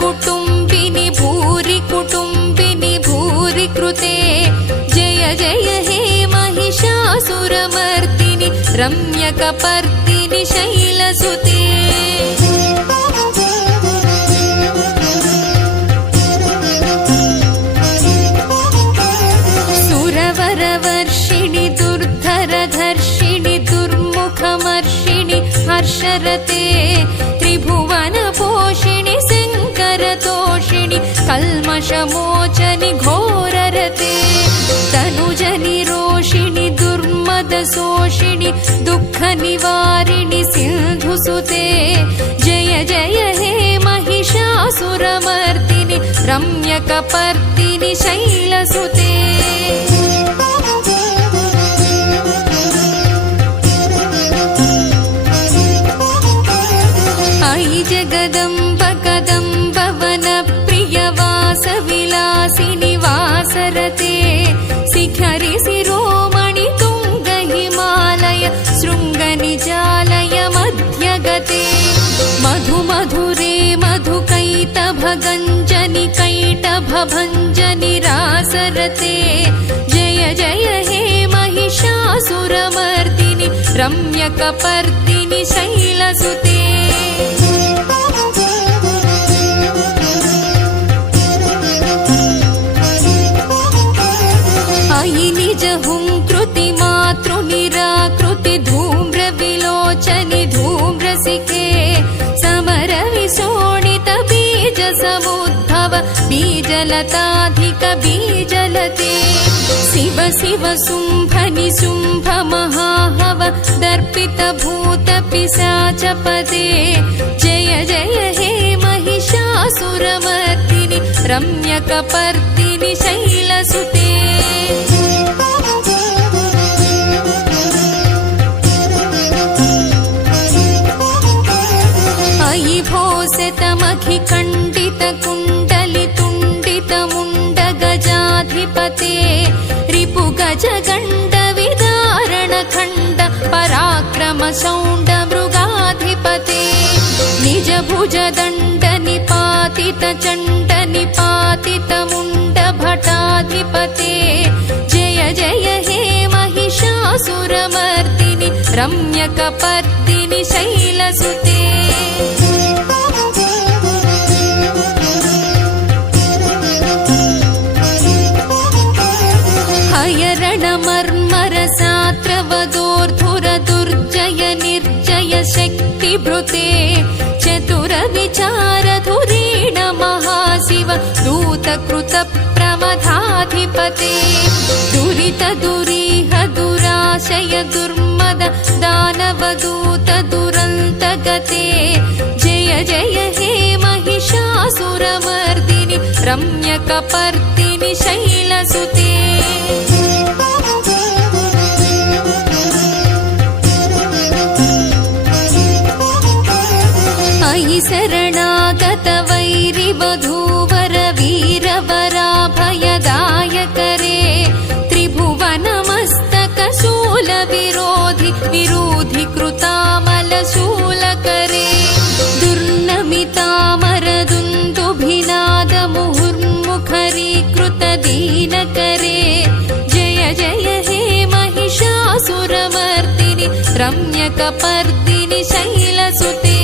कुटुम्बिनि भूरि कुटुम्बिनि भूरि कृते जय जय हे महिषासुरमर्दिनि रम्यकपर्दिनि शैलसुते सुरवरवर्षिणि दुर्धरधर्षिणि दुर्मुखमर्षिणि हर्षरते त्रिभुवनपोषिणि शङ्करतोषिणि कल्मषमोचनि घोररते तनुजनि रोषिणि दुर्मदशोषिणि दुःखनिवारिणि सिन्धुसुते जय जय हे महिषासुरमर्दिनि रम्यकपर्दिनि शैलसुते अयि जगदम्ब कदम्ब वनप्रियवासविलासिनि वासरते शिखरि शिरोमणि तुङ्ग हिमालय शृङ्गनिजालय मध्यगते मधुमधुरे मधुकैटभगञ्जनि कैटभभञ्जनि रासरते जय जय हे महिषासुरमर्दिनि रम्यकपर्दिनि शैलसुते अयि निज हुङ्कृति मातृनिराकृति धूम्रविलोचनि धूम्रसिखे समरविशोणित बीजसमुद्भव बीजलताधिक बीजलते शिव शिव शुम्भनि शुम्भ महाहव दर्पित भूत पिशाचपदे जय जय हे महिषासुरमर्दिनि रम्यकपर्दिनि शैलसुते अयि भोसतमखिखण्डित कुण्डलितुण्डित मुण्ड गजाधिपते रिपु गज गण्ड विदारण खण्ड पराक्रम शौण्ड मृगाधिपते निज भुज दण्ड निपातित चण्ड निपातित मुण्ड भटाधिपते जय जय हे महिषासुरमर्दिनि रम्यकपर्दिनि शैलसुते हयरणमर्मरसात्रवदोर्धुर दुर्जय निर्जय शक्तिभृते चतुर विचारधुरीण महाशिव दूतकृत प्रमथाधिपते दुरित दुरीह दुराशय दुर्मद दानवदूत दुरन्तगते जय जय हे महिषासुरमर्दिनि रम्यकपर्दिनि शैलसुते अयि शरणागत वैरिवधूवर वीरवराभयदायकरे त्रिभुवनमस्तक शूलविरोधि विरोधि कृतामलशूलकरे दुर्नमितामरदुन्दुभिनाद मुहुर्मुखरीकृत दीनकरे जय जय हे महिषासुरमर्दिनि रम्यकपर्दिनि शैलसुते